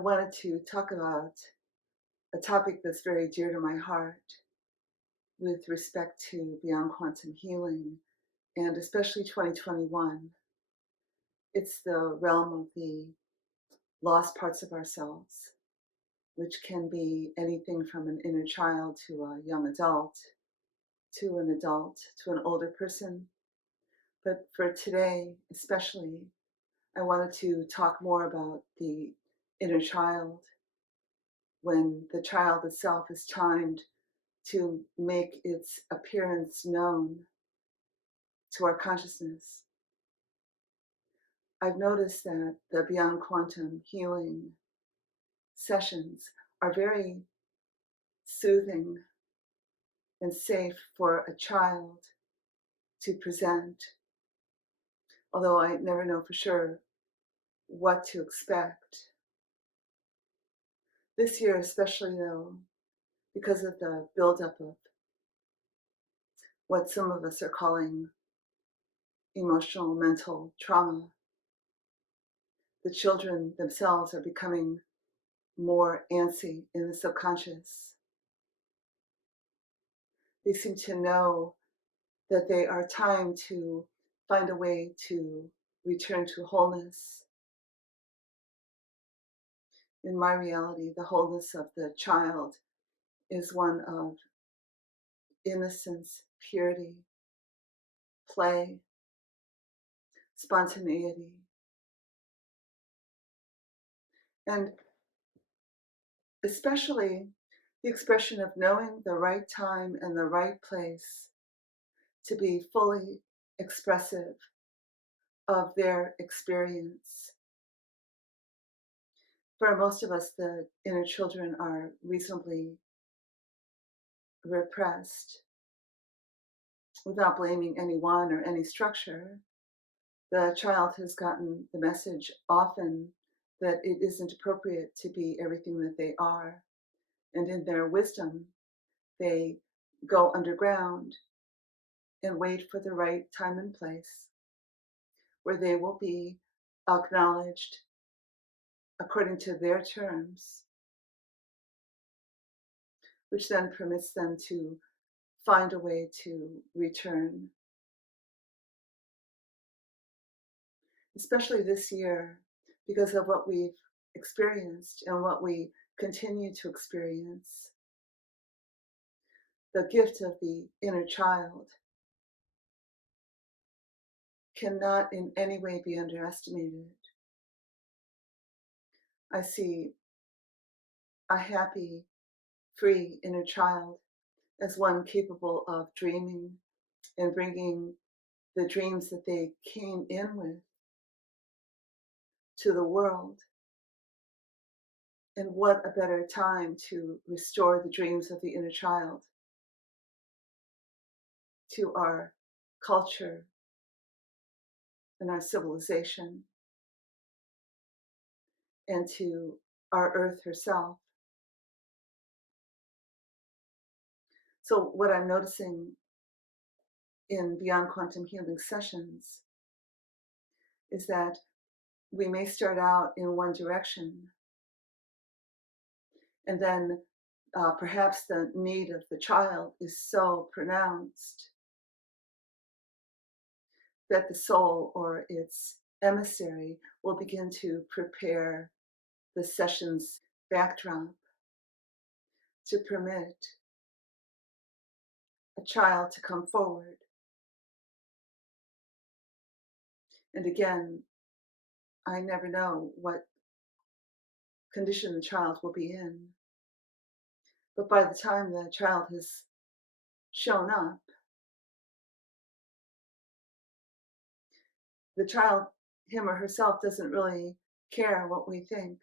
wanted to talk about a topic that's very dear to my heart with respect to beyond quantum healing and especially 2021. It's the realm of the lost parts of ourselves, which can be anything from an inner child to a young adult, to an adult, to an older person. But for today, especially, I wanted to talk more about the inner child when the child itself is timed to make its appearance known to our consciousness. I've noticed that the Beyond Quantum healing sessions are very soothing and safe for a child to present, although I never know for sure what to expect. This year, especially though, because of the buildup of what some of us are calling emotional, mental trauma, the children themselves are becoming more antsy in the subconscious. They seem to know that they are time to find a way to return to wholeness. In my reality, the wholeness of the child is one of innocence, purity, play, spontaneity, and especially the expression of knowing the right time and the right place to be fully expressive of their experience. For most of us, the inner children are reasonably repressed. Without blaming anyone or any structure, the child has gotten the message often that it isn't appropriate to be everything that they are. And in their wisdom, they go underground and wait for the right time and place where they will be acknowledged according to their terms, which then permits them to find a way to return. Especially this year, because of what we've experienced and what we continue to experience, the gift of the inner child cannot in any way be underestimated. I see a happy, free inner child as one capable of dreaming and bringing the dreams that they came in with to the world. And what a better time to restore the dreams of the inner child to our culture and our civilization and to our earth herself. So what I'm noticing in Beyond Quantum Healing sessions is that we may start out in one direction and then perhaps the need of the child is so pronounced that the soul or its emissary will begin to prepare the session's backdrop to permit a child to come forward. And again, I never know what condition the child will be in. But by the time the child has shown up, the child, him or herself, doesn't really care what we think.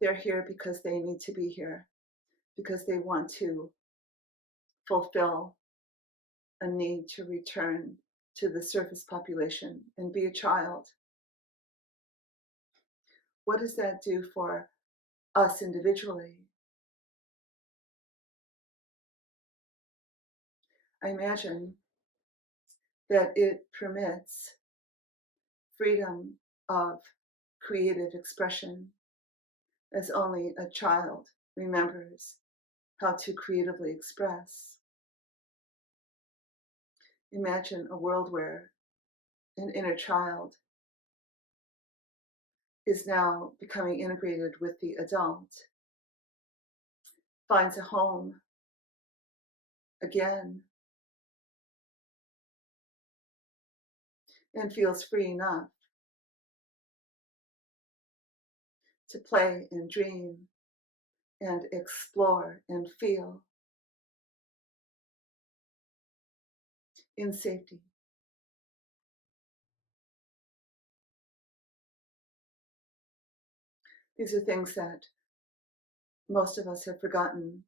They're here because they need to be here, because they want to fulfill a need to return to the surface population and be a child. What does that do for us individually? I imagine that it permits freedom of creative expression as only a child remembers how to creatively express. Imagine a world where an inner child is now becoming integrated with the adult, finds a home again, and feels free enough to play and dream and explore and feel in safety. These are things that most of us have forgotten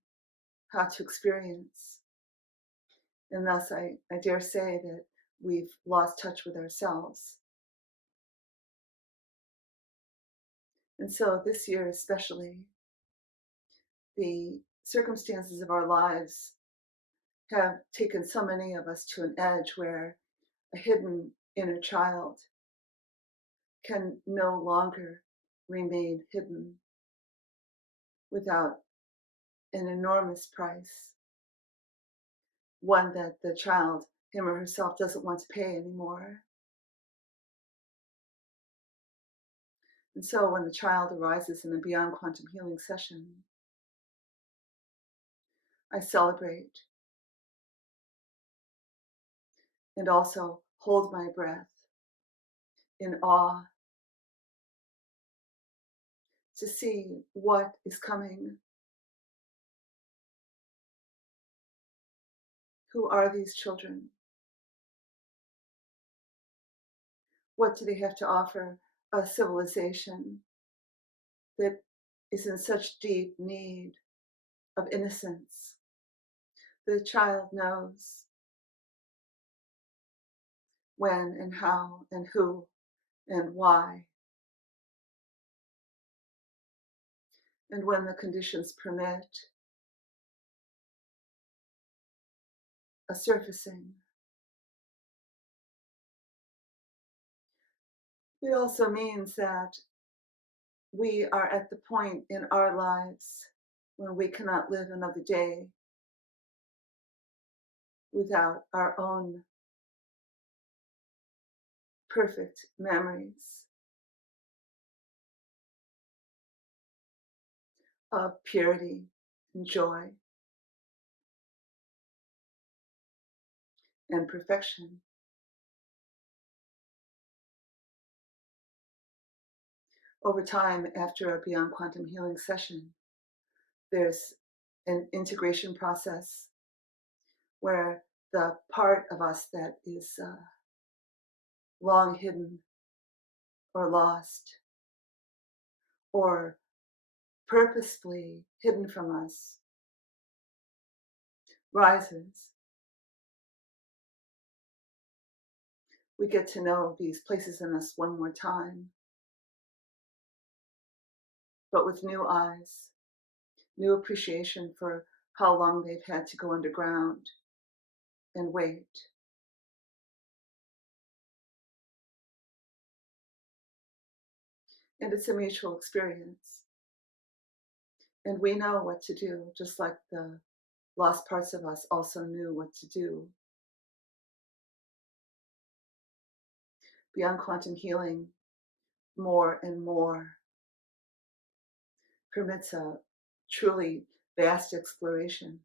how to experience. And thus, I dare say that we've lost touch with ourselves. And so this year, especially, the circumstances of our lives have taken so many of us to an edge where a hidden inner child can no longer remain hidden without an enormous price, one that the child, him or herself, doesn't want to pay anymore. And so when the child arises in a Beyond Quantum Healing session, I celebrate and also hold my breath in awe to see what is coming. Who are these children? What do they have to offer a civilization that is in such deep need of innocence? The child knows when and how and who and why. And when the conditions permit, a surfacing. It also means that we are at the point in our lives when we cannot live another day without our own perfect memories of purity and joy and perfection. Over time, after a Beyond Quantum Healing session, there's an integration process where the part of us that is long hidden or lost or purposefully hidden from us rises. We get to know these places in us one more time, but with new eyes, new appreciation for how long they've had to go underground and wait. And it's a mutual experience. And we know what to do, just like the lost parts of us also knew what to do. Beyond quantum healing, more and more permits a truly vast exploration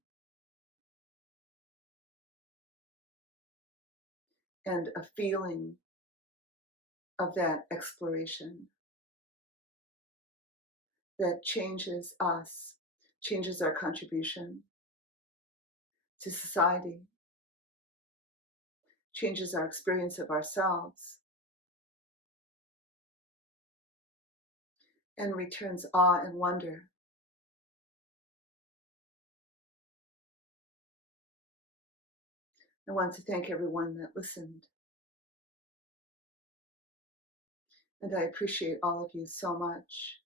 and a feeling of that exploration that changes us, changes our contribution to society, changes our experience of ourselves, and returns awe and wonder. I want to thank everyone that listened, and I appreciate all of you so much.